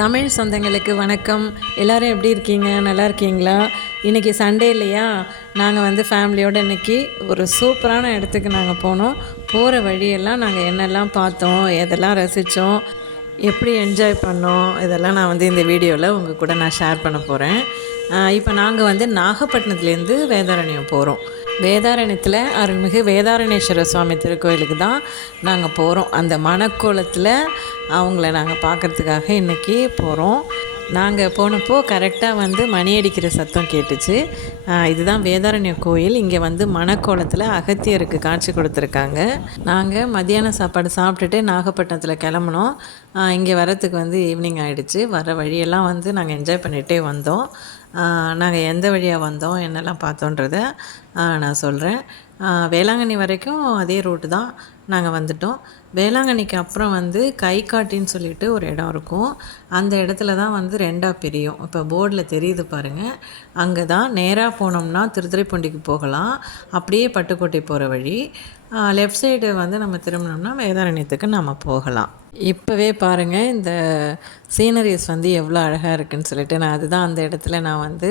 தமிழ் சொந்தங்களுக்கு வணக்கம். எல்லோரும் எப்படி இருக்கீங்க? நல்லா இருக்கீங்களா? இன்றைக்கி சண்டே இல்லையா? நாங்கள் வந்து ஃபேமிலியோடு இன்றைக்கி ஒரு சூப்பரான இடத்துக்கு நாங்கள் போனோம். போகிற வழியெல்லாம் நாங்கள் என்னெல்லாம் பார்த்தோம் எதெல்லாம் ரசித்தோம் எப்படி என்ஜாய் பண்ணோம் இதெல்லாம் நான் வந்து இந்த வீடியோவில் உங்கள் கூட நான் ஷேர் பண்ண போகிறேன் இப்போ நாங்கள் வந்து நாகப்பட்டினத்துலேருந்து வேதாரண்யம் போகிறோம் வேதாரண்யத்தில் அருள்மிகு வேதாரணேஸ்வர சுவாமி திருக்கோயிலுக்கு தான் நாங்கள் போகிறோம் அந்த மணக்கோலத்தில் அவங்கள நாங்கள் பார்க்குறதுக்காக இன்றைக்கி போகிறோம் நாங்கள் போனப்போ கரெக்டாக வந்து மணி அடிக்கிற சத்தம் கேட்டுச்சு. இதுதான் வேதாரண்ய கோயில். இங்கே வந்து மணக்கோலத்தில் அகத்தியருக்கு காட்சி கொடுத்துருக்காங்க. நாங்கள் மத்தியான சாப்பாடு சாப்பிட்டுட்டு நாகப்பட்டினத்தில் கிளம்புனோம். இங்கே வரத்துக்கு வந்து ஈவினிங் ஆகிடுச்சு வர வழியெல்லாம் வந்து நாங்கள் என்ஜாய் பண்ணிகிட்டே வந்தோம். நாங்கள் எந்த வழியாக வந்தோம் என்னெல்லாம் பார்த்தோன்றத நான் சொல்கிறேன் வேளாங்கண்ணி வரைக்கும் அதே ரூட்டு தான் நாங்கள் வந்துட்டோம். வேளாங்கண்ணிக்கு அப்புறம் வந்து கை காட்டின்னு சொல்லிட்டு ஒரு இடம் இருக்கும். அந்த இடத்துல தான் வந்து ரெண்டாக பிரியும். இப்போ போர்டில் தெரியுது பாருங்கள் அங்கே தான் நேராக போனோம்னா திருத்துறைப்பூண்டிக்கு போகலாம். அப்படியே பட்டுக்கோட்டை போகிற வழி. லெஃப்ட் சைடு வந்து நம்ம திரும்பினோம்னா வேதாரண்யத்துக்கு நம்ம போகலாம். இப்போவே பாருங்கள் இந்த சீனரிஸ் வந்து எவ்வளோ அழகாக இருக்குன்னு சொல்லிட்டு நான் அதுதான் அந்த இடத்துல நான் வந்து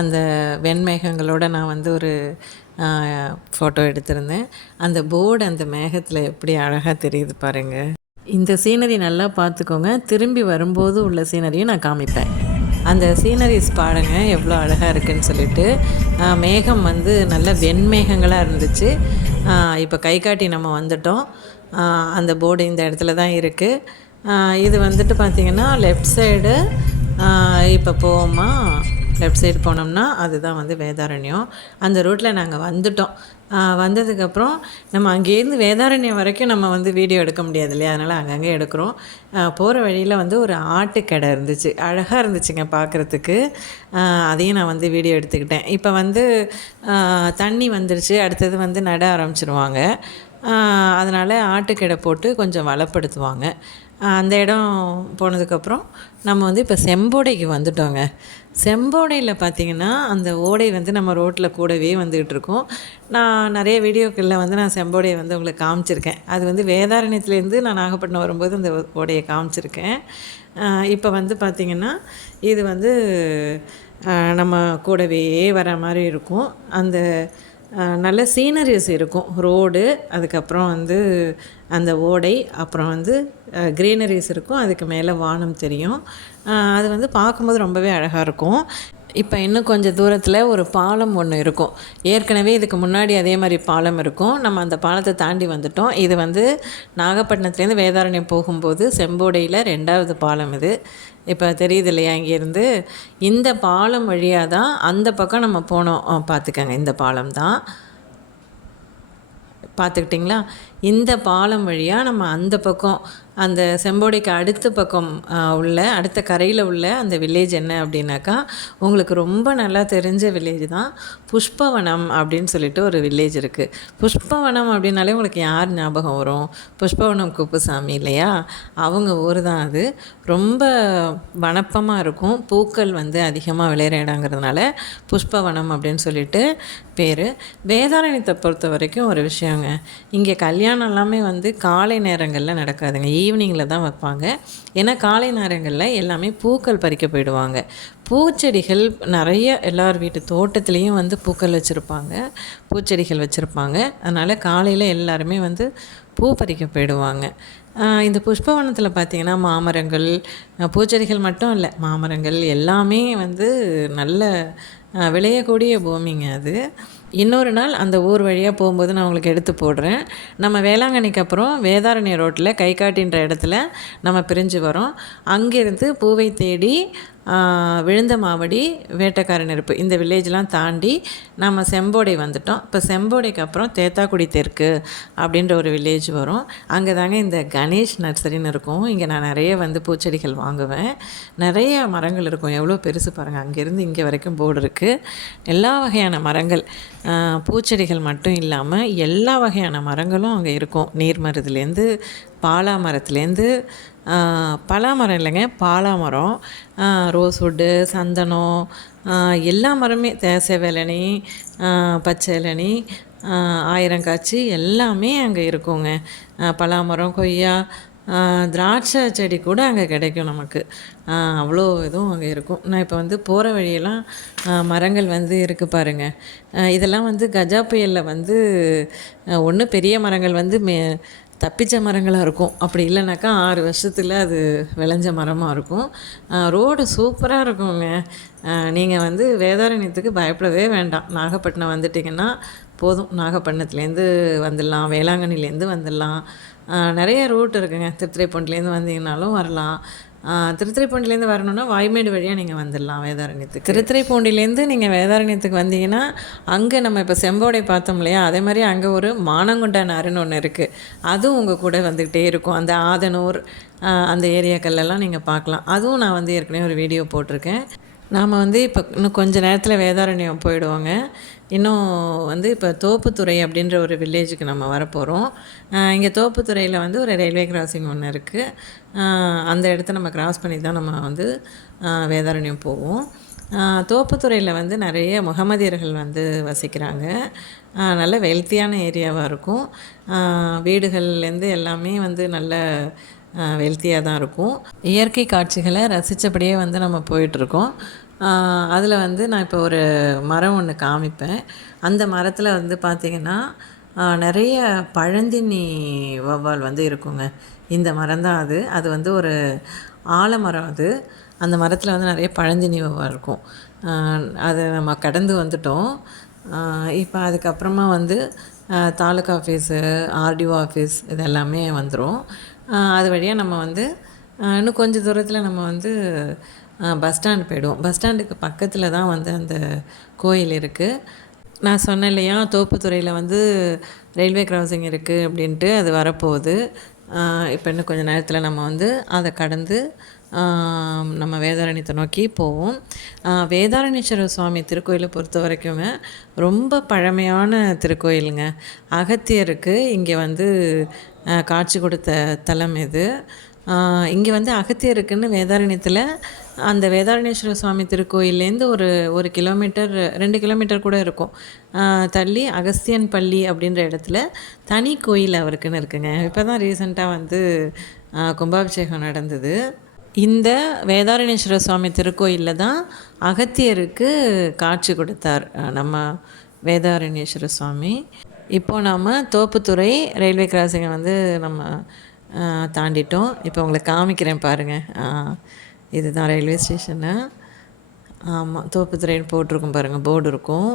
அந்த வெண்மேகங்களோட நான் வந்து ஒரு ஃபோட்டோ எடுத்திருந்தேன். அந்த போர்டு அந்த மேகத்தில் எப்படி அழகாக தெரியுது பாருங்கள் இந்த சீனரி நல்லா பார்த்துக்கோங்க. திரும்பி வரும்போது உள்ள சீனரியும் நான் காமிப்பேன். அந்த சீனரிஸ் பாருங்க எவ்வளோ அழகாக இருக்குன்னு சொல்லிட்டு. மேகம் வந்து நல்ல வெண்மேகங்களாக இருந்துச்சு. இப்போ கை காட்டி நம்ம வந்துட்டோம். அந்த போர்டு இந்த இடத்துல தான் இருக்குது இது வந்துட்டு பார்த்திங்கன்னா லெஃப்ட் சைடு இப்போ போவோமா? லெஃப்ட் சைடு போனோம்னா அதுதான் வந்து வேதாரண்யம். அந்த ரூட்டில் நாங்கள் வந்துட்டோம். வந்ததுக்கப்புறம் நம்ம அங்கேருந்து வேதாரண்யம் வரைக்கும் நம்ம வந்து வீடியோ எடுக்க முடியாது இல்லையா? அதனால் அங்கங்கே எடுக்கிறோம். போகிற வழியில் வந்து ஒரு ஆட்டுக்கடை இருந்துச்சு. அழகாக இருந்துச்சுங்க பார்க்குறதுக்கு அதையும் நான் வந்து வீடியோ எடுத்துக்கிட்டேன். இப்போ வந்து தண்ணி வந்துருச்சு. அடுத்தது வந்து நட ஆரம்பிச்சிருவாங்க. அதனால் ஆட்டுக்கடை போட்டு கொஞ்சம் வளப்படுத்துவாங்க. அந்த இடம் போனதுக்கப்புறம் நம்ம வந்து இப்போ செம்போடைக்கு வந்துட்டோங்க. செம்போடையில் பார்த்தீங்கன்னா அந்த ஓடை வந்து நம்ம ரோட்டில் கூடவே வந்துக்கிட்டு இருக்கோம். நான் நிறைய வீடியோக்களில் வந்து நான் செம்போடையை வந்து உங்களுக்கு காமிச்சிருக்கேன். அது வந்து வேதாரண்யத்துலேருந்து நான் நாகப்பட்டினம் வரும்போது அந்த ஓடையை காமிச்சிருக்கேன். இப்போ வந்து பார்த்திங்கன்னா இது வந்து நம்ம கூடவே வர மாதிரி இருக்கும். அந்த நல்ல சீனரிஸ் இருக்கும். ரோடு அதுக்கப்புறம் வந்து அந்த ஓடை அப்புறம் வந்து க்ரீனரிஸ் இருக்கும். அதுக்கு மேலே வானம் தெரியும். அது வந்து பார்க்கும்போது ரொம்பவே அழகாக இருக்கும். இப்போ இன்னும் கொஞ்சம் தூரத்தில் ஒரு பாலம் ஒன்று இருக்கும். ஏற்கனவே இதுக்கு முன்னாடி அதே மாதிரி பாலம் இருக்கும். நம்ம அந்த பாலத்தை தாண்டி வந்துட்டோம். இது வந்து நாகப்பட்டினத்துலேருந்து வேதாரண்யம் போகும்போது செம்போடையில் ரெண்டாவது பாலம் இது. இப்போ தெரியுது இல்லையா இங்கேருந்து? இந்த பாலம் வழியாக தான் அந்த பக்கம் நம்ம போனோம். பார்த்துக்கங்க இந்த பாலம் தான். பார்த்துக்கிட்டிங்களா இந்த பாலம் வழியாக நம்ம அந்த பக்கம் அந்த செம்போடைக்கு அடுத்த பக்கம் உள்ள அடுத்த கரையில் உள்ள அந்த வில்லேஜ் என்ன அப்படின்னாக்கா உங்களுக்கு ரொம்ப நல்லா தெரிஞ்ச வில்லேஜ் தான் புஷ்பவனம் அப்படின்னு சொல்லிட்டு ஒரு வில்லேஜ் இருக்குது புஷ்பவனம் அப்படின்னாலே உங்களுக்கு யார் ஞாபகம் வரும்? புஷ்பவனம் குப்புசாமி இல்லையா? அவங்க ஊர் தான் அது. ரொம்ப வனப்பமாக இருக்கும். பூக்கள் வந்து அதிகமாக விளையிற இடங்கிறதுனால புஷ்பவனம் அப்படின்னு சொல்லிட்டு பேர். வேதாரண்யத்தை பொறுத்த வரைக்கும் ஒரு விஷயங்க. இங்கே கல்யாணம் எல்லாமே வந்து காலை நேரங்களில் நடக்காதுங்க. ஈவினிங்கில் தான் வைப்பாங்க. ஏன்னா காலை நேரங்களில் எல்லாமே பூக்கள் பறிக்க போயிடுவாங்க. பூச்செடிகள் நிறைய எல்லார் வீட்டு தோட்டத்துலேயும் வந்து பூக்கள் வச்சுருப்பாங்க. பூச்செடிகள் வச்சுருப்பாங்க. அதனால் காலையில் எல்லாருமே வந்து பூ பறிக்க போயிடுவாங்க. இந்த புஷ்பவனத்தில் பார்த்தீங்கன்னா மாமரங்கள் பூச்செடிகள் மட்டும் இல்லை மாமரங்கள் எல்லாமே வந்து நல்ல விளையக்கூடிய பூமிங்க அது. இன்னொரு நாள் அந்த ஊர் வழியாக போகும்போது நான் உங்களுக்கு எடுத்து போடுறேன். நம்ம வேளாங்கண்ணிக்கு அப்புறம் வேதாரண்ய ரோட்டில் கை காட்டின்ற இடத்துல நம்ம பிரிஞ்சு வரோம். அங்கேருந்து பூவை தேடி விழுந்த மாவடி வேட்டைக்காரன் இருப்பு இந்த வில்லேஜ்லாம் தாண்டி நம்ம செம்போடை வந்துட்டோம். இப்போ செம்போடைக்கு அப்புறம் தேத்தாக்குடி தெற்கு அப்படின்ற ஒரு வில்லேஜ் வரும். அங்கே தாங்க இந்த கணேஷ் நர்சரின்னு இருக்கும். இங்கே நான் நிறைய வந்து பூச்செடிகள் வாங்குவேன். நிறைய மரங்கள் இருக்கும். எவ்வளோ பெருசு பாருங்கள் அங்கேருந்து இங்கே வரைக்கும் போர்டு இருக்குது எல்லா வகையான மரங்கள் பூச்செடிகள் மட்டும் இல்லாமல் எல்லா வகையான மரங்களும் அங்கே இருக்கும். நீர்மருதுலேருந்து பாலா மரத்துலேருந்து பலாமரம் இல்லைங்க பாலா மரம் ரோஸ்வுட்டு சந்தனம் எல்லா மரமே தேசவேலனி பச்சை இளநி ஆயிரங்காய்ச்சி எல்லாமே அங்கே இருக்குங்க. பலாமரம் கொய்யா திராட்சை செடி கூட அங்கே கிடைக்கும் நமக்கு. அவ்வளோ இதுவும் அங்கே இருக்கும். நான் இப்போ வந்து போகிற வழியெல்லாம் மரங்கள் வந்து இருக்குது பாருங்கள் இதெல்லாம் வந்து கஜா புயலில் வந்து ஒன்று பெரிய மரங்கள் வந்து மே தப்பிச்ச மரங்களாக இருக்கும். அப்படி இல்லைனாக்கா ஆறு வருஷத்தில் அது விளைஞ்ச மரமாக இருக்கும். ரோடு சூப்பராக இருக்குங்க. நீங்கள் வந்து வேதாரண்யத்துக்கு பயப்படவே வேண்டாம். நாகப்பட்டினம் வந்துட்டிங்கன்னா போதும். நாகப்பட்டினத்துலேருந்து வந்துடலாம். வேளாங்கண்ணிலேருந்து வந்துடலாம். நிறைய ரூட் இருக்குங்க. திருத்துறைப்பூண்டிலேருந்து வந்தீங்கனாலும் வரலாம். திருத்துறைப்பூண்டிலேருந்து வரணுன்னா வாய்மேடு வழியாக நீங்கள் வந்துடலாம் வேதாரண்யத்துக்கு. திருத்துறைப்பூண்டிலேருந்து நீங்கள் வேதாரண்யத்துக்கு வந்தீங்கன்னா அங்கே நம்ம இப்போ செம்போடை பார்த்தோம் இல்லையா? அதே மாதிரி அங்கே ஒரு மானங்குண்டானாருன்னு ஒன்று இருக்குது அதுவும் உங்கள் கூட வந்துக்கிட்டே இருக்கும். அந்த ஆதனூர் அந்த ஏரியாக்கள்லாம் நீங்கள் பார்க்கலாம். அதுவும் நான் வந்து ஏற்கனவே ஒரு வீடியோ போட்டிருக்கேன். நாம் வந்து இப்போ இன்னும் கொஞ்சம் நேரத்தில் வேதாரண்யம் போயிடுவோங்க. இன்னும் வந்து இப்போ தோப்புத்துறை அப்படின்ற ஒரு வில்லேஜுக்கு நம்ம வரப்போகிறோம் இங்கே தோப்புத்துறையில் வந்து ஒரு ரயில்வே கிராசிங் ஒன்று இருக்குது அந்த இடத்த நம்ம கிராஸ் பண்ணி தான் நம்ம வந்து வேதாரண்யம் போவோம். தோப்புத்துறையில் வந்து நிறைய முகமதியர்கள் வந்து வசிக்கிறாங்க. நல்ல வெல்த்தியான ஏரியாவாக இருக்கும். வீடுகள்லேருந்து எல்லாமே வந்து நல்ல வெல்த்தியாக தான் இருக்கும். இயற்கை காட்சிகளை ரசித்தபடியே வந்து நம்ம போயிட்டுருக்கோம் அதில் வந்து நான் இப்போ ஒரு மரம் ஒன்று காமிப்பேன். அந்த மரத்தில் வந்து பார்த்திங்கன்னா நிறைய பழந்தின்னி வௌவால் வந்து இருக்குங்க. இந்த மரம் தான் அது. அது வந்து ஒரு ஆலமரம் அது. அந்த மரத்தில் வந்து நிறைய பழந்தினி வௌவால் இருக்கும். அதை நம்ம கடந்து வந்துட்டோம். இப்போ அதுக்கப்புறமா வந்து தாலுக்கா ஆஃபீஸு ஆர்டிஓ ஆஃபீஸ் இது எல்லாமே வந்துடும் அது வழியாக நம்ம வந்து இன்னும் கொஞ்சம் தூரத்தில் நம்ம வந்து பஸ் ஸ்டாண்ட் போயிடுவோம். பஸ் ஸ்டாண்டுக்கு பக்கத்தில் தான் வந்து அந்த கோயில் இருக்குது நான் சொன்னேன் இல்லையா தோப்புத்துறையில் வந்து ரயில்வே கிராசிங் இருக்குது அப்படின்ட்டு அது வரப்போகுது. இப்போ இன்னும் கொஞ்சம் நேரத்தில் நம்ம வந்து அதை கடந்து நம்ம வேதாரண்யத்தை நோக்கி போவோம். வேதாரண்யேஸ்வரர் சுவாமி திருக்கோயிலை பொறுத்த வரைக்குங்க ரொம்ப பழமையான திருக்கோயிலுங்க. அகத்தியருக்கு இங்கே வந்து காட்சி கொடுத்த தலம் இது. இங்கே வந்து அகத்தியருக்குன்னு வேதாரண்யத்தில் அந்த வேதாரண்யேஸ்வர சுவாமி திருக்கோயிலேருந்து ஒரு ஒரு கிலோமீட்டர் ரெண்டு கிலோமீட்டர் கூட இருக்கும். தள்ளி அகஸ்தியன் பள்ளி அப்படின்ற இடத்துல தனி கோயில் அவருக்குன்னு இருக்குங்க. இப்போ தான் ரீசெண்டாக வந்து கும்பாபிஷேகம் நடந்தது. இந்த வேதாரண்யேஸ்வர சுவாமி திருக்கோயிலில் தான் அகத்தியருக்கு காட்சி கொடுத்தார் நம்ம வேதாரண்யேஸ்வர சுவாமி. இப்போது நாம் தோப்புத்துறை ரயில்வே கிராசிங்கை வந்து நம்ம தாண்டிட்டோம். இப்போ உங்களுக்கு காமிக்கிறேன் பாருங்கள் இதுதான் ரயில்வே ஸ்டேஷனு. ஆமாம் தோப்புத்துறைன்னு போட்டிருக்கும் பாருங்கள் போர்டு இருக்கும்.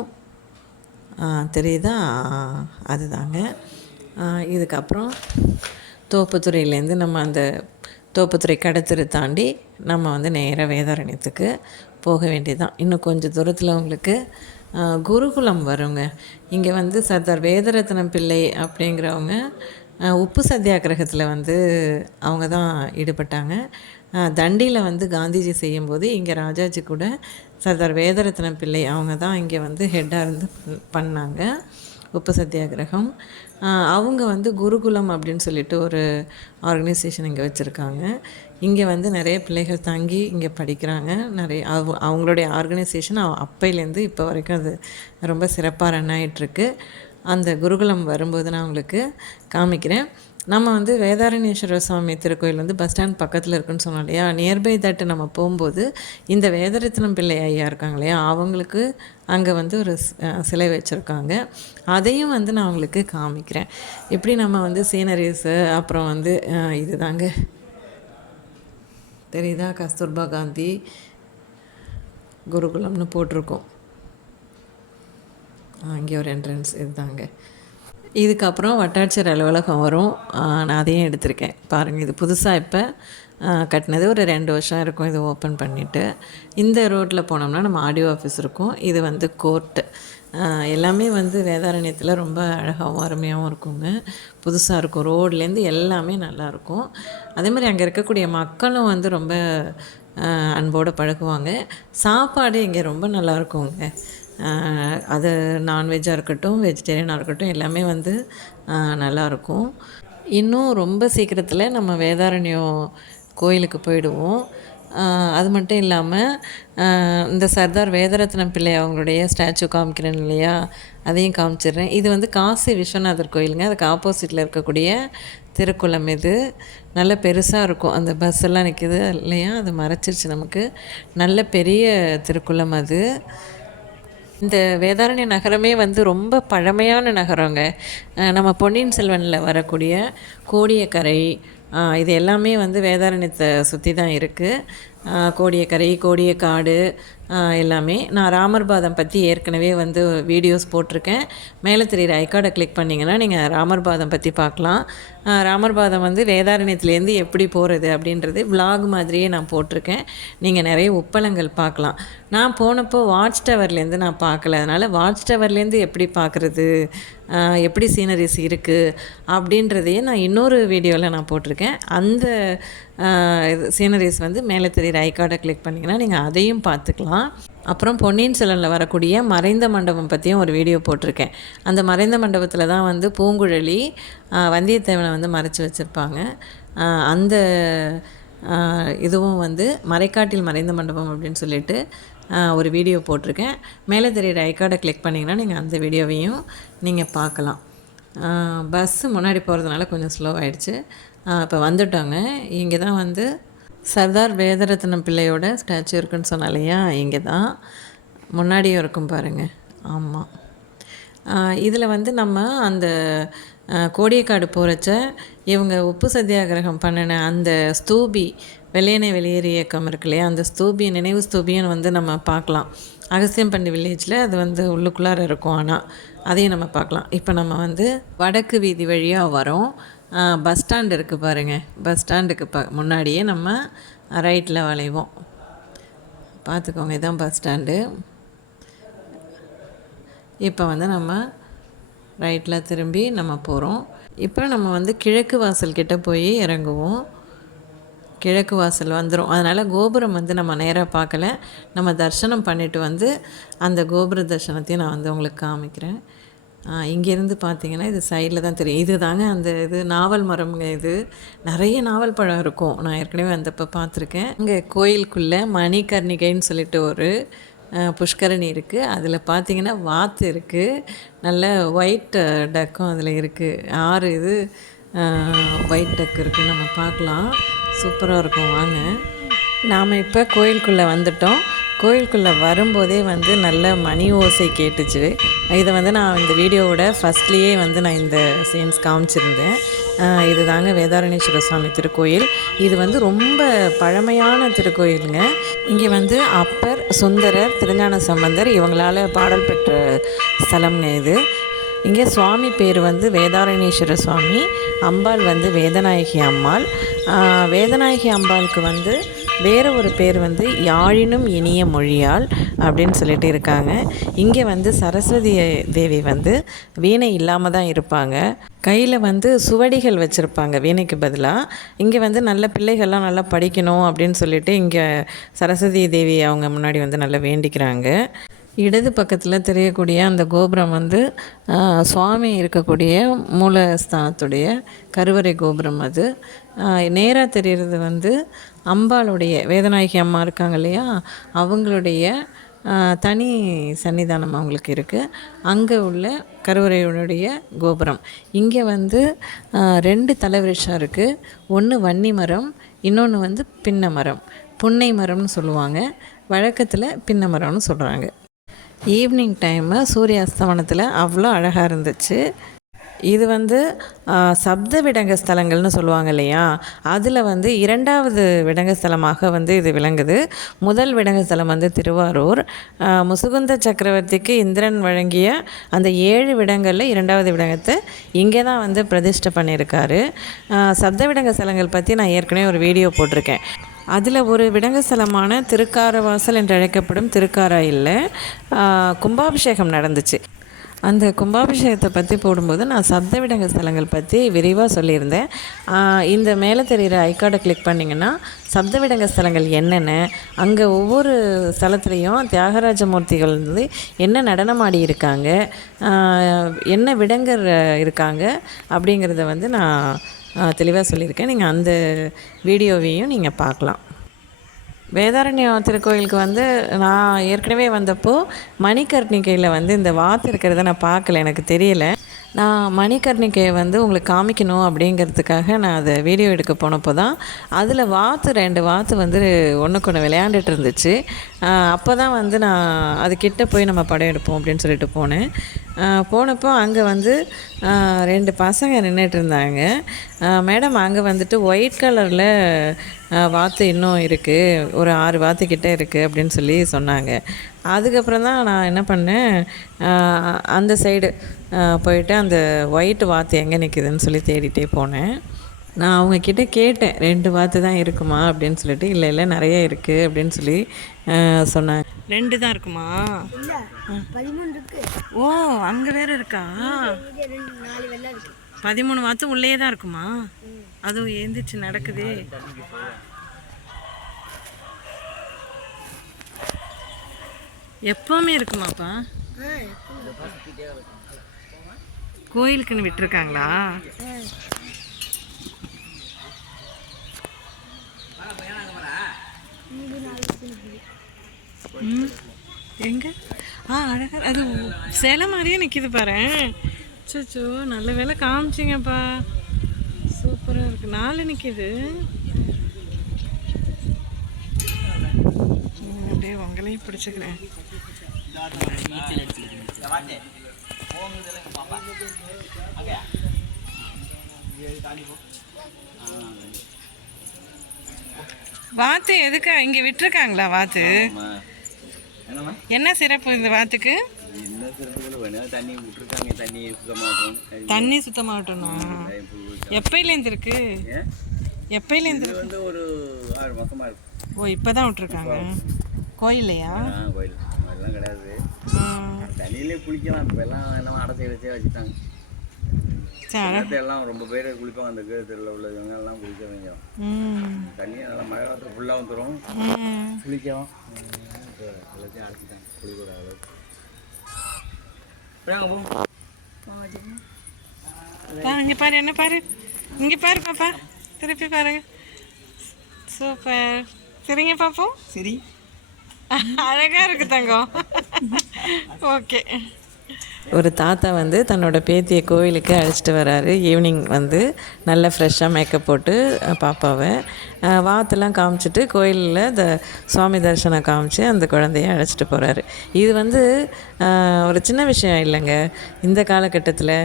தெரியுதா? அதுதாங்க. இதுக்கப்புறம் தோப்புத்துறையிலேருந்து நம்ம அந்த தோப்புத்துறை கடத்திரு தாண்டி நம்ம வந்து நேராக வேதாரண்யத்துக்கு போக வேண்டியதுதான். இன்னும் கொஞ்சம் தூரத்தில் உங்களுக்கு குருகுலம் வருங்க. இங்கே வந்து சர்தார் வேதரத்னம் பிள்ளை அப்படிங்கிறவங்க உப்பு சத்தியாகிரகத்தில் வந்து அவங்க தான் ஈடுபட்டாங்க. தண்டியில் வந்து காந்திஜி செய்யும்போது இங்கே ராஜாஜி கூட சர்தார் வேதரத்னம் பிள்ளை அவங்க தான் இங்கே வந்து ஹெட்டாக இருந்து பண்ணாங்க உப்பு சத்தியாகிரகம். அவங்க வந்து குருகுலம் அப்படின்னு சொல்லிட்டு ஒரு ஆர்கனைசேஷன் இங்கே வச்சுருக்காங்க. இங்கே வந்து நிறைய பிள்ளைகள் தங்கி இங்கே படிக்கிறாங்க. நிறைய அவ அவங்களுடைய ஆர்கனைசேஷன் அப்பையிலேருந்து இப்போ வரைக்கும் அது ரொம்ப சிறப்பாக ரன் ஆகிட்டுருக்கு அந்த குருகுலம் வரும்போது நான் உங்களுக்கு காமிக்கிறேன். நம்ம வந்து வேதாரண்யேஸ்வர சுவாமி திருக்கோயில் வந்து பஸ் ஸ்டாண்ட் பக்கத்தில் இருக்குன்னு சொன்னோம் இல்லையா? நியர்பை தட்டு நம்ம போகும்போது இந்த வேதரத்னம் பிள்ளை ஐயா இருக்காங்க இல்லையா? அவங்களுக்கு அங்கே வந்து ஒரு சிலை வச்சுருக்காங்க. அதையும் வந்து நான் உங்களுக்கு காமிக்கிறேன். இப்படி நம்ம வந்து சீனரிஸு அப்புறம் வந்து இது தாங்க தெரியுதா? கஸ்தூர்பா காந்தி குருகுலம்னு போட்டிருக்கோம். அங்கே ஒரு என்ட்ரன்ஸ் இதுதாங்க. இதுக்கப்புறம் வட்டாட்சியர் அலுவலகம் வரும். நான் அதையும் எடுத்திருக்கேன். பாருங்கள் இது புதுசாக இப்போ கட்டினது ஒரு ரெண்டு வருஷம் இருக்கும் இது ஓப்பன் பண்ணிவிட்டு இந்த ரோட்டில் போனோம்னா நம்ம ஆடியோ ஆஃபீஸ் இருக்கும். இது வந்து கோர்ட்டு எல்லாமே வந்து வேதாரண்யத்தில் ரொம்ப அழகாகவும் அருமையாகவும் இருக்குங்க. புதுசாக இருக்கும். ரோட்லேருந்து எல்லாமே நல்லாயிருக்கும் அதே மாதிரி அங்கே இருக்கக்கூடிய மக்களும் வந்து ரொம்ப அன்போடு பழகுவாங்க. சாப்பாடு இங்கே ரொம்ப நல்லா இருக்குங்க. அது நான்வெஜ்ஜாக இருக்கட்டும் வெஜிடேரியனாக இருக்கட்டும் எல்லாமே வந்து நல்லாயிருக்கும். இன்னும் ரொம்ப சீக்கிரத்தில் நம்ம வேதாரண்யம் கோயிலுக்கு போயிடுவோம். அது மட்டும் இல்லாமல் இந்த சர்தார் வேதரத்னம் பிள்ளை அவங்களுடைய ஸ்டாச்சு காமிக்கிறேன் இல்லையா? அதையும் காமிச்சிடுறேன். இது வந்து காசி விஸ்வநாதர் கோயிலுங்க. அதுக்கு ஆப்போசிட்டில் இருக்கக்கூடிய திருக்குளம் இது. நல்ல பெருசாக இருக்கும். அந்த பஸ் எல்லாம் நிற்கிது இல்லையா? அது மறைச்சிருச்சு நமக்கு. நல்ல பெரிய திருக்குளம் அது. இந்த வேதாரண்ய நகரமே வந்து ரொம்ப பழமையான நகரங்க. நம்ம பொன்னியின் செல்வனில் வரக்கூடிய கோடியக்கரை இது எல்லாமே வந்து வேதாரண்யத்தை சுற்றி தான் இருக்குது கோடியக்கரை கோடியக்காடு எல்லாமே. நான் ராமர் பாதம் பற்றி ஏற்கனவே வந்து வீடியோஸ் போட்டிருக்கேன். மேலே தெரிகிற ஐக்கார்டை கிளிக் பண்ணிங்கன்னா நீங்கள் ராமர் பாதம் பற்றி பார்க்கலாம். ராமர் பாதம் வந்து வேதாரண்யத்துலேருந்து எப்படி போகிறது அப்படின்றது விலாக் மாதிரியே நான் போட்டிருக்கேன். நீங்கள் நிறைய உப்பளங்கள் பார்க்கலாம். நான் போனப்போ வாட்ச் டவர்லேருந்து நான் பார்க்கல. அதனால் வாட்ச் டவர்லேருந்து எப்படி பார்க்குறது எப்படி சீனரிஸ் இருக்குது அப்படின்றதையே நான் இன்னொரு வீடியோவில் நான் போட்டிருக்கேன். அந்த இது சீனரிஸ் வந்து மேலே தெரிகிற ஐக்கார்டை கிளிக் பண்ணிங்கன்னா நீங்கள் அதையும் பார்த்துக்கலாம். அப்புறம் பொன்னியின் செலனில் வரக்கூடிய மறைந்த மண்டபம் பற்றியும் ஒரு வீடியோ போட்டிருக்கேன். அந்த மறைந்த மண்டபத்தில் தான் வந்து பூங்குழலி வந்தியத்தேவனை வந்து மறைச்சி வச்சுருப்பாங்க. அந்த இதுவும் வந்து மறைக்காட்டில் மறைந்த மண்டபம் அப்படின்னு சொல்லிட்டு ஒரு வீடியோ போட்டிருக்கேன். மேலே தெரியுற ஐக்கார்டை கிளிக் பண்ணிங்கன்னா நீங்கள் அந்த வீடியோவையும் நீங்கள் பார்க்கலாம். பஸ்ஸு முன்னாடி போகிறதுனால கொஞ்சம் ஸ்லோவாகிடுச்சு இப்போ வந்துட்டோங்க. இங்கே தான் வந்து சர்தார் வேதரத்னம் பிள்ளையோட ஸ்டாச்சு இருக்குன்னு சொன்னாலையா இல்லையா? இங்கே தான் முன்னாடியும் இருக்கும் பாருங்கள் ஆமாம் இதில் வந்து நம்ம அந்த கோடியக்காடு போகிறச்ச இவங்க உப்பு சத்தியாகிரகம் பண்ணின அந்த ஸ்தூபி வெள்ளையனை வெளியேறு இயக்கம் இருக்கு இல்லையா? அந்த ஸ்தூபி நினைவு ஸ்தூபின்னு வந்து நம்ம பார்க்கலாம். அகசியம்பண்டி வில்லேஜில் அது வந்து உள்ளுக்குள்ளார இருக்கும். ஆனால் அதையும் நம்ம பார்க்கலாம். இப்போ நம்ம வந்து வடக்கு வீதி வழியாக வரோம். பஸ் ஸ்டாண்ட் இருக்குது பாருங்கள் பஸ் ஸ்டாண்டுக்கு ப முன்னாடியே நம்ம ரைட்டில் வளைவோம். பார்த்துக்கோங்க இதான் பஸ் ஸ்டாண்டு. இப்போ வந்து நம்ம ரைட்டில் திரும்பி நம்ம போகிறோம் இப்போ நம்ம வந்து கிழக்கு வாசல் கிட்ட போய் இறங்குவோம். கிழக்கு வாசல் வந்துடும் அதனால் கோபுரம் வந்து நம்ம நேராக பார்க்கல நம்ம தரிசனம் பண்ணிவிட்டு வந்து அந்த கோபுர தரிசனத்தையும் நான் வந்து உங்களுக்கு காமிக்கிறேன். இங்கேருந்து பார்த்தீங்கன்னா இது சைடில் தான் தெரியும். இது தாங்க அந்த இது நாவல் மரம்ங்க இது. நிறைய நாவல் பழம் இருக்கும். நான் ஏற்கனவே வந்தப்போ பார்த்துருக்கேன். இங்கே கோயிலுக்குள்ளே மணிகர்ணிகைன்னு சொல்லிட்டு ஒரு புஷ்கரணி இருக்குது அதில் பார்த்தீங்கன்னா வாத்து இருக்குது நல்ல ஒயிட் டக்கும் அதில் இருக்குது ஆறு இது ஒயிட் டக் இருக்குது நம்ம பார்க்கலாம். சூப்பராக இருக்கும். வாங்க. நாம் இப்போ கோயிலுக்குள்ளே வந்துட்டோம். கோயிலுக்குள்ளே வரும்போதே வந்து நல்ல மணி ஓசை கேட்டுச்சு. இதை வந்து நான் இந்த வீடியோவோட ஃபஸ்ட்லேயே வந்து நான் இந்த சீன்ஸ் காமிச்சிருந்தேன். இது தாங்க வேதாரணீஸ்வர சுவாமி திருக்கோயில். இது வந்து ரொம்ப பழமையான திருக்கோயிலுங்க. இங்கே வந்து அப்பர் சுந்தரர் திருஞான சம்பந்தர் இவங்களால் பாடல் பெற்ற ஸ்தலம்ங்க இது. இங்கே சுவாமி பேர் வந்து வேதாரணீஸ்வர சுவாமி அம்பாள் வந்து வேதநாயகி அம்மாள். வேதநாயகி அம்பாளுக்கு வந்து வேறு ஒரு பேர் வந்து யாழினும் இனிய மொழியாள் அப்படின்னு சொல்லிட்டு இருக்காங்க. இங்கே வந்து சரஸ்வதி தேவி வந்து வீணை இல்லாமல் தான் இருப்பாங்க. கையில் வந்து சுவடிகள் வச்சுருப்பாங்க வீணைக்கு பதிலாக இங்கே வந்து நல்ல பிள்ளைகள்லாம் நல்லா படிக்கணும் அப்படின்னு சொல்லிட்டு இங்கே சரஸ்வதி தேவி அவங்க முன்னாடி வந்து நல்லா வேண்டிக்கிறாங்க. இடது பக்கத்தில் தெரியக்கூடிய அந்த கோபுரம் வந்து சுவாமி இருக்கக்கூடிய மூலஸ்தானத்துடைய கருவறை கோபுரம் அது. நேராக தெரிகிறது வந்து அம்பாளுடைய வேதநாயகி அம்மா இருக்காங்க இல்லையா? அவங்களுடைய தனி சன்னிதானம் அவங்களுக்கு இருக்குது அங்கே உள்ள கருவறையுடைய கோபுரம். இங்கே வந்து ரெண்டு தலைவிருஷம் இருக்குது ஒன்று வன்னி மரம் இன்னொன்று வந்து பின்ன மரம். புன்னை மரம்னு சொல்லுவாங்க. வழக்கத்தில் பின்ன மரம்னு சொல்கிறாங்க ஈவினிங் டைமு சூரிய அஸ்தமனத்தில் அவ்வளோ அழகாக இருந்துச்சு. இது வந்து சப்த விடங்க ஸ்தலங்கள்னு சொல்லுவாங்க இல்லையா? அதில் வந்து இரண்டாவது விடங்க ஸ்தலமாக வந்து இது விளங்குது. முதல் விடங்க ஸ்தலம் வந்து திருவாரூர். முசுகுந்த சக்கரவர்த்திக்கு இந்திரன் வழங்கிய அந்த ஏழு விடங்களில் இரண்டாவது விடங்கத்தை இங்கே தான் வந்து பிரதிஷ்டை பண்ணியிருக்காரு. சப்த விடங்க ஸ்தலங்கள் பற்றி நான் ஏற்கனவே ஒரு வீடியோ போட்டிருக்கேன். அதில் ஒரு விடங்கஸ்தலமான திருக்காரவாசல் என்று அழைக்கப்படும் திருக்காராயில் கும்பாபிஷேகம் நடந்துச்சு. அந்த கும்பாபிஷேகத்தை பற்றி போடும்போது நான் சப்த விடங்க ஸ்தலங்கள் பற்றி விரிவாக சொல்லியிருந்தேன். இந்த மேலே தெரிகிற ஐக்கார்டை கிளிக் பண்ணிங்கன்னா சப்த விடங்க ஸ்தலங்கள் என்னென்ன அங்கே ஒவ்வொரு ஸ்தலத்துலேயும் தியாகராஜ மூர்த்திகள் வந்து என்ன நடனம் ஆடி இருக்காங்க என்ன விடங்கர் இருக்காங்க அப்படிங்கிறத வந்து நான் தெளிவாக சொல்லியிருக்கேன். நீங்கள் அந்த வீடியோவையும் நீங்கள் பார்க்கலாம். வேதாரண்யம் திருக்கோயிலுக்கு வந்து நான் ஏற்கனவே வந்தப்போ மணிகர்ணிகையில் வந்து இந்த வாத்து இருக்கிறத நான் பார்க்கல எனக்கு தெரியல. நான் மணிகர்ணிக்கையை வந்து உங்களுக்கு காமிக்கணும் அப்படிங்கிறதுக்காக நான் அதை வீடியோ எடுக்க போனப்போ தான் அதில் வாத்து ரெண்டு வாத்து வந்து ஒன்றுக்கு ஒன்று விளையாண்டுட்டு இருந்துச்சு. அப்போ தான் வந்து நான் அது கிட்ட போய் நம்ம படம் எடுப்போம் அப்படின்னு சொல்லிட்டு போனேன். போனப்போ அங்கே வந்து ரெண்டு பசங்க நின்றுட்டு இருந்தாங்க. மேடம் அங்கே வந்துட்டு ஒயிட் கலரில் வாத்து இன்னும் இருக்குது ஒரு ஆறு வாத்து கிட்டே இருக்குது அப்படின்னு சொல்லி சொன்னாங்க. அதுக்கப்புறம் தான் நான் என்ன பண்ணேன் அந்த சைடு போயிட்டு அந்த ஒயிட் வாத்து எங்கே நிற்குதுன்னு சொல்லி தேடிட்டே போனேன். நான் அவங்கக்கிட்ட கேட்டேன் ரெண்டு வாத்து தான் இருக்குமா? அப்படின்னு சொல்லிட்டு இல்லை இல்லை நிறைய இருக்குது அப்படின்னு சொல்லி சொன்னாங்க. ரெண்டு தான் இருக்குமா? ஓ அங்கே வேற இருக்கா? பதிமூணு வாத்து உள்ளே தான் இருக்குமா? அதுவும் ஏந்திரிச்சு நடக்குதே. எப்பவுமே இருக்குமாப்பா? கோயிலுக்குன்னு விட்டுருக்காங்களா? எங்க? ஆ அழகா அது சிலை மாதிரியே நிற்கிது பாரு. சச்சோ நல்ல வேலை காமிச்சிங்கப்பா. சூப்பராக இருக்கு. நாலு நிற்கிது அப்படியே உங்களையும் பிடிச்சிக்கிறேன். வாத்து எதுக்கு? இங்கே விட்டுருக்காங்களா வாத்து? என்ன சிறப்பு இந்த வாத்துக்கு? தண்ணி சுத்தமாகட்டும்ண்ணா எப்பையிலேருந்து இருக்கு எப்பையிலேருந்து வந்து ஒரு ஆறு மாசமா இருக்கும் ஓ இப்போ தான் விட்டுருக்காங்க கோயில்லையா? ஆ கோயில். அதெல்லாம் கிடையாது. தண்ணியிலே குளிக்கலாம். இப்போ எல்லாம் அடைச்சி அடைச்சே வச்சுட்டாங்க. எல்லாம் ரொம்ப பேர் குளிப்பாங்க அந்த கீழத்தில் உள்ளவங்க எல்லாம் குளிக்க வைக்கும். தண்ணி நல்லா மழை காலத்தில் ஃபுல்லாக வந்துடும் ம். குளிக்கலாம் இப்போ எல்லாத்தையும் அடைச்சிட்டாங்க குளிக்கூடாத அளவுக்கு. இங்கே பாரு என்ன பாரு? இங்கே பாரு பாப்பா. திருப்பி பாருங்க. சூப்பர் சரிங்க பாப்போம். சரி. அழகாக இருக்கு தங்கம். ஓகே. ஒரு தாத்தா வந்து தன்னோட பேத்தியை கோவிலுக்கு அழைச்சிட்டு வராரு. ஈவினிங் வந்து நல்ல ஃப்ரெஷ்ஷாக மேக்கப் போட்டு பாப்பாவை வாத்தெல்லாம் காமிச்சிட்டு கோயிலில் இந்த சுவாமி தரிசனம் காமிச்சு அந்த குழந்தைய அழைச்சிட்டு போகிறாரு இது வந்து ஒரு சின்ன விஷயம் இல்லைங்க. இந்த காலகட்டத்தில்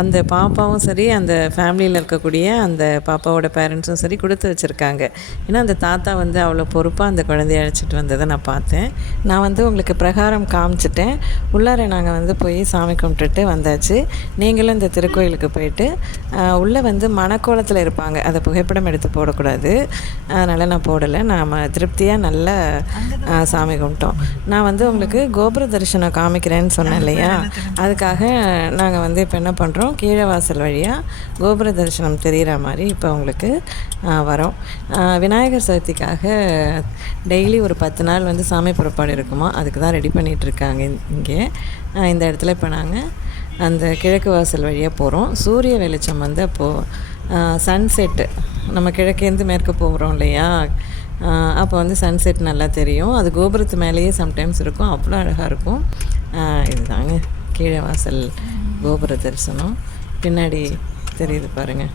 அந்த பாப்பாவும் சரி அந்த ஃபேமிலியில் இருக்கக்கூடிய அந்த பாப்பாவோட பேரண்ட்ஸும் சரி கொடுத்து வச்சுருக்காங்க. ஏன்னா அந்த தாத்தா வந்து அவ்வளோ பொறுப்பாக அந்த குழந்தைய அழைச்சிட்டு வந்ததை நான் பார்த்தேன். நான் வந்து உங்களுக்கு பிரகாரம் காமிச்சிட்டேன். உள்ளார நாங்கள் வந்து போய் சாமி கும்பிட்டுட்டு வந்தாச்சு. நீங்களும் இந்த திருக்கோயிலுக்கு போயிட்டு உள்ளே வந்து மணக்கோலத்தில் இருப்பாங்க. அதை புகைப்படம் எடுத்து போடக்கூடாது. அதனால் நான் போடலை. நாம் திருப்தியாக நல்லா சாமி கும்பிட்டோம். நான் வந்து உங்களுக்கு கோபுர தரிசனம் காமிக்கிறேன்னு சொன்னேன் இல்லையா? அதுக்காக நாங்கள் வந்து இப்போ என்ன பண்ணுறோம் கீழே வாசல் வழியாக கோபுர தரிசனம் தெரிகிற மாதிரி இப்போ உங்களுக்கு வரோம். விநாயகர் சதுர்த்திக்காக டெய்லி ஒரு பத்து நாள் வந்து சாமி புறப்பாடு இருக்குமா? அதுக்கு தான் ரெடி பண்ணிகிட்ருக்காங்க இங்கே. இந்த இடத்துல இப்போ நாங்கள் அந்த கிழக்கு வாசல் வழியாக போகிறோம் சூரிய வெளிச்சம் வந்து அப்போது சன்செட்டு நம்ம கிழக்கேந்து மேற்கு போகிறோம் இல்லையா? அப்போ வந்து சன்செட் நல்லா தெரியும். அது கோபுரத்து மேலேயே சம்டைம்ஸ் இருக்கும். அவ்வளோ அழகாக இருக்கும். இதுதாங்க. கீழே வாசல் கோபுர தரிசனம். பின்னாடி தெரியுது பாருங்கள்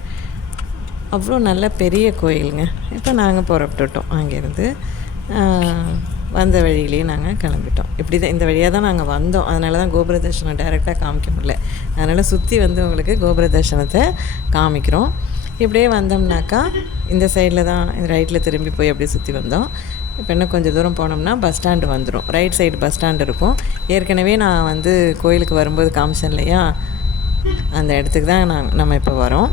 அவ்வளோ நல்ல பெரிய கோயிலுங்க. இப்போ நாங்கள் புறப்பட்டுட்டோம் அங்கேருந்து. வந்த வழியிலேயே நாங்கள் கிளம்பிட்டோம். இப்படி தான் இந்த வழியாக தான் நாங்கள் வந்தோம். அதனால தான் கோபுர தர்ஷனம் டைரெக்டாக காமிக்க முடியல. அதனால் சுற்றி வந்து உங்களுக்கு கோபுர தரிசனத்தை காமிக்கிறோம். இப்படியே வந்தோம்னாக்கா இந்த சைடில் தான் ரைட்டில் திரும்பி போய் அப்படியே சுற்றி வந்தோம். இப்போ இன்னும் கொஞ்சம் தூரம் போனோம்னா பஸ் ஸ்டாண்டு வந்துடும் ரைட் சைடு பஸ் ஸ்டாண்டு இருக்கும். ஏற்கனவே நான் வந்து கோயிலுக்கு வரும்போது காமிச்சேன் இல்லையா? அந்த இடத்துக்கு தான் நான் நம்ம இப்போ வரோம்.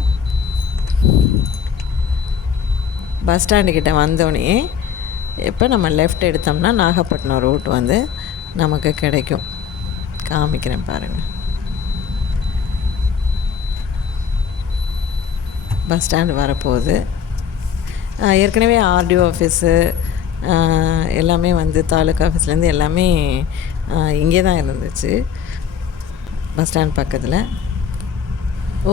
பஸ் ஸ்டாண்டு கிட்டே வந்தோடனே இப்போ நம்ம லெஃப்ட் எடுத்தோம்னா நாகப்பட்டினம் ரூட் வந்து நமக்கு கிடைக்கும். காமிக்கிறேன் பாருங்கள் பஸ் ஸ்டாண்டு வரப்போகுது. ஏற்கனவே ஆர்டிஓ ஆஃபீஸு எல்லாமே வந்து தாலுக்கா ஆஃபீஸ்லேருந்து எல்லாமே இங்கே தான் இருந்துச்சு. பஸ் ஸ்டாண்ட் பக்கத்தில்.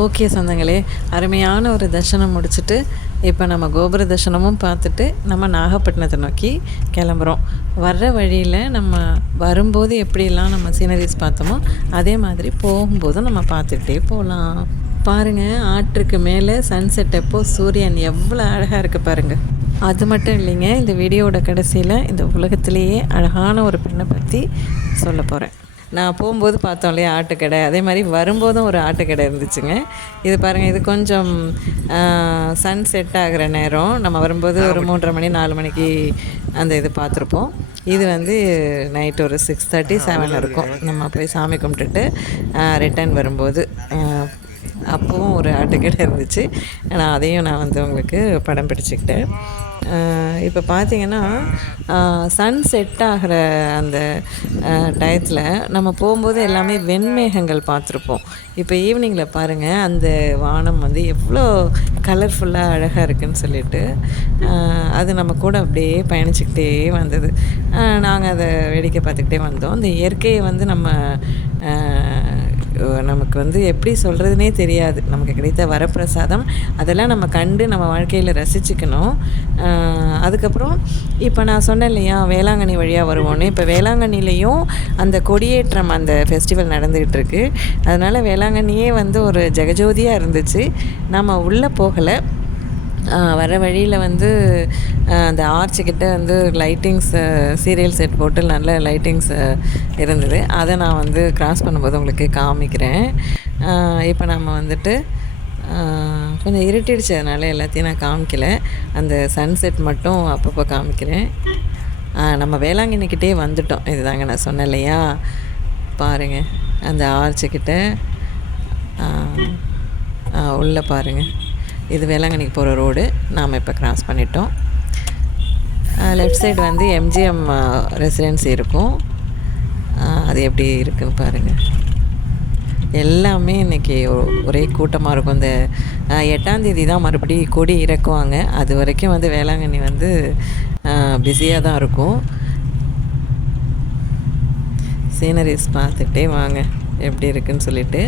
ஓகே சொந்தங்களே அருமையான ஒரு தர்ஷனம் முடிச்சுட்டு இப்போ நம்ம கோபுர தரிசனமும் பார்த்துட்டு நம்ம நாகப்பட்டினத்தை நோக்கி கிளம்புறோம். வர்ற வழியில் நம்ம வரும்போது எப்படிலாம் நம்ம சீனரிஸ் பார்த்தோமோ அதே மாதிரி போகும்போதும் நம்ம பார்த்துக்கிட்டே போகலாம் பாருங்கள் ஆற்றுக்கு மேலே சன்செட் எப்போ சூரியன் எவ்வளோ அழகாக இருக்குது பாருங்கள் அது மட்டும் இல்லைங்க இந்த வீடியோவோட கடைசியில் இந்த உலகத்திலேயே அழகான ஒரு பெண்ணை பற்றி சொல்ல போகிறேன் நான் போகும்போது பார்த்தோம் இல்லையா ஆட்டுக்கடை. அதே மாதிரி வரும்போதும் ஒரு ஆட்டுக்கடை இருந்துச்சுங்க. இது பாருங்கள் இது கொஞ்சம் சன் செட் ஆகிற நேரம். நம்ம வரும்போது ஒரு மூன்றரை மணி நாலு மணிக்கு அந்த இது பார்த்துருப்போம். இது வந்து நைட் ஒரு சிக்ஸ் தேர்ட்டி செவன் இருக்கும். நம்ம போய் சாமி கும்பிட்டுட்டு ரிட்டர்ன் வரும்போது அப்போவும் ஒரு ஆட்டுக்கடை இருந்துச்சு. நான் அதையும் நான் வந்து உங்களுக்கு படம் பிடிச்சிக்கிட்டேன். இப்போ பார்த்தீங்கன்னா சன் செட் ஆகிற அந்த டயத்தில் நம்ம போகும்போது எல்லாமே வெண்மேகங்கள் பார்த்துருப்போம். இப்போ ஈவினிங்கில் பாருங்கள் அந்த வானம் வந்து எவ்வளோ கலர்ஃபுல்லாக அழகாக இருக்குன்னு சொல்லிட்டு அது நம்ம கூட அப்படியே பயணிச்சுக்கிட்டே வந்தது. நாங்கள் அதை வேடிக்கை பார்த்துக்கிட்டே வந்தோம். இந்த இயற்கையை வந்து நம்ம நமக்கு வந்து எப்படி சொல்கிறதுனே தெரியாது. நமக்கு கிடைத்த வரப்பிரசாதம் அதெல்லாம் நம்ம கண்டு நம்ம வாழ்க்கையில் ரசிச்சுக்கணும். அதுக்கப்புறம் இப்போ நான் சொன்னேன் இல்லையா வேளாங்கண்ணி வழியாக வருவோன்னு. இப்போ வேளாங்கண்ணிலையும் அந்த கொடியேற்றம் அந்த ஃபெஸ்டிவல் நடந்துக்கிட்டு இருக்குது அதனால் வேளாங்கண்ணியே வந்து ஒரு ஜெகஜோதியாக இருந்துச்சு. நம்ம உள்ளே போகலை. வர வழியில் வந்து அந்த ஆர்ச்சுக்கிட்ட வந்து லைட்டிங்ஸ் சீரியல் செட் போட்டு நல்ல லைட்டிங்ஸ் இருந்தது. அதை நான் வந்து க்ராஸ் பண்ணும்போது உங்களுக்கு காமிக்கிறேன். இப்போ நம்ம வந்துட்டு கொஞ்சம் இருட்டிடுச்சதுனால அதனால் எல்லாத்தையும் நான் காமிக்கல. அந்த சன்செட் மட்டும் அப்பப்போ காமிக்கிறேன். நம்ம வேளாங்கண்ணிக்கிட்டே வந்துட்டோம். இதுதாங்க நான் சொன்னேன் இல்லையா? பாருங்கள் அந்த ஆர்ச்சுக்கிட்ட உள்ளே பாருங்கள் இது வேளாங்கண்ணிக்கு போகிற ரோடு. நாம் இப்போ கிராஸ் பண்ணிட்டோம். லெஃப்ட் சைடு வந்து எம்ஜிஎம் ரெசிடென்சி இருக்கும். அது எப்படி இருக்குன்னு பாருங்கள் எல்லாமே இன்றைக்கி ஒரே கூட்டமாக இருக்கும். இந்த எட்டாந்தேதி தான் மறுபடி கொடி இறக்குவாங்க. அது வரைக்கும் வந்து வேளாங்கண்ணி வந்து பிஸியாக தான் இருக்கும். சீனரிஸ் பார்த்துட்டே வாங்க. எப்படி இருக்குன்னு சொல்லிட்டு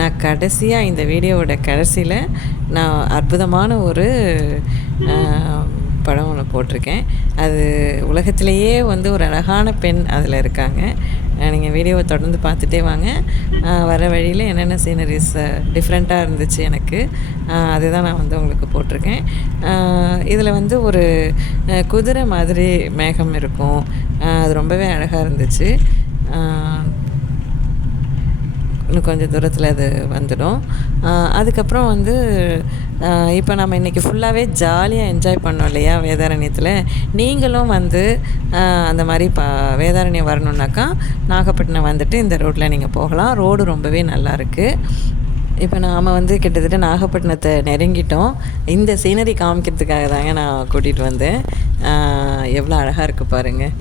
நான் கடைசியாக இந்த வீடியோவோட கடைசியில் நான் அற்புதமான ஒரு படம் ஒன்று போட்டிருக்கேன். அது உலகத்திலேயே வந்து ஒரு அழகான பெண் அதில் இருக்காங்க. நீங்கள் வீடியோவை தொடர்ந்து பார்த்துட்டே வாங்க. வர வழியில் என்னென்ன சீனரிஸ் டிஃப்ரெண்ட்டாக இருந்துச்சு எனக்கு அதுதான் நான் வந்து உங்களுக்கு போட்டிருக்கேன். இதில் வந்து ஒரு குதிரை மாதிரி மேகம் இருக்கும். அது ரொம்பவே அழகாக இருந்துச்சு. இன்னும் கொஞ்சம் தூரத்தில் அது வந்துடும். அதுக்கப்புறம் வந்து இப்போ நம்ம இன்றைக்கி ஃபுல்லாகவே ஜாலியாக என்ஜாய் பண்ணோம் இல்லையா வேதாரண்யத்தில்? நீங்களும் வந்து அந்த மாதிரி பா வேதாரண்யம் வரணுன்னாக்கா நாகப்பட்டினம் வந்துட்டு இந்த ரோட்டில் நீங்கள் போகலாம். ரோடு ரொம்பவே நல்லா இருக்குது இப்போ நாம் வந்து கிட்டத்தட்ட நாகப்பட்டினத்தை நெருங்கிட்டோம். இந்த சீனரி காமிக்கிறதுக்காக தாங்க நான் கூட்டிகிட்டு வந்தேன். எவ்வளோ அழகாக இருக்குது பாருங்கள்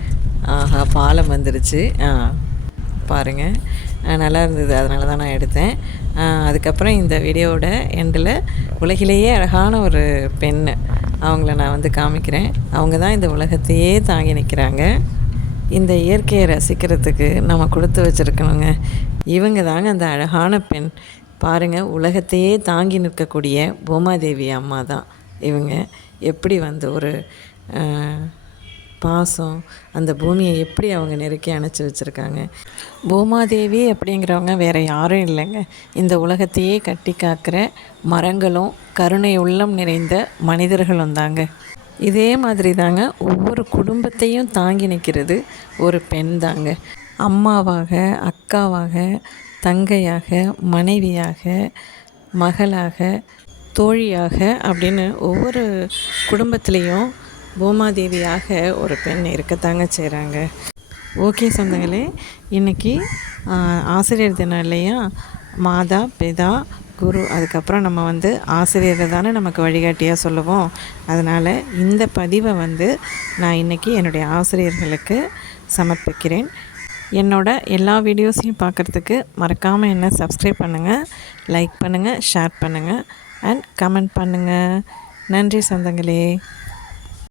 ஆஹா பாலம் வந்துருச்சு. ஆ பாருங்கள் நல்லா இருந்தது. அதனால தான் நான் எடுத்தேன். அதுக்கப்புறம் இந்த வீடியோவோட எண்டில் உலகிலேயே அழகான ஒரு பெண் அவங்கள நான் வந்து காமிக்கிறேன். அவங்க தான் இந்த உலகத்தையே தாங்கி நிற்கிறாங்க இந்த இயற்கையை ரசிக்கிறதுக்கு நம்ம கொடுத்து வச்சுருக்கணுங்க. இவங்க தாங்க அந்த அழகான பெண். பாருங்கள் உலகத்தையே தாங்கி நிற்கக்கூடிய பூமாதேவி அம்மா தான் இவங்க. எப்படி வந்து ஒரு பாசம் அந்த பூமியை எப்படி அவங்க நெருக்கி அணைச்சி வச்சுருக்காங்க? பூமாதேவி அப்படிங்கிறவங்க வேறு யாரும் இல்லைங்க. இந்த உலகத்தையே கட்டி காக்கிற மரங்களும் கருணை உள்ளம் நிறைந்த மனிதர்களும் தாங்க. இதே மாதிரி தாங்க ஒவ்வொரு குடும்பத்தையும் தாங்கி நிற்கிறது ஒரு பெண் தாங்க. அம்மாவாக அக்காவாக தங்கையாக மனைவியாக மகளாக தோழியாக அப்படின்னு ஒவ்வொரு குடும்பத்துலேயும் பூமாதேவியாக ஒரு பெண் இருக்கத்தாங்க செய்கிறாங்க ஓகே சொந்தங்களே இன்றைக்கி ஆசிரியர் தினம் இல்லையா? மாதா பிதா குரு அதுக்கப்புறம் நம்ம வந்து ஆசிரியரை தானே நமக்கு வழிகாட்டியாக சொல்லுவோம். அதனால் இந்த பதிவை வந்து நான் இன்றைக்கி என்னுடைய ஆசிரியர்களுக்கு சமர்ப்பிக்கிறேன். என்னோட எல்லா வீடியோஸையும் பார்க்குறதுக்கு மறக்காமல் என்ன சப்ஸ்கிரைப் பண்ணுங்கள் லைக் பண்ணுங்கள் ஷேர் பண்ணுங்கள் அண்ட் கமெண்ட் பண்ணுங்கள் நன்றி சொந்தங்களே.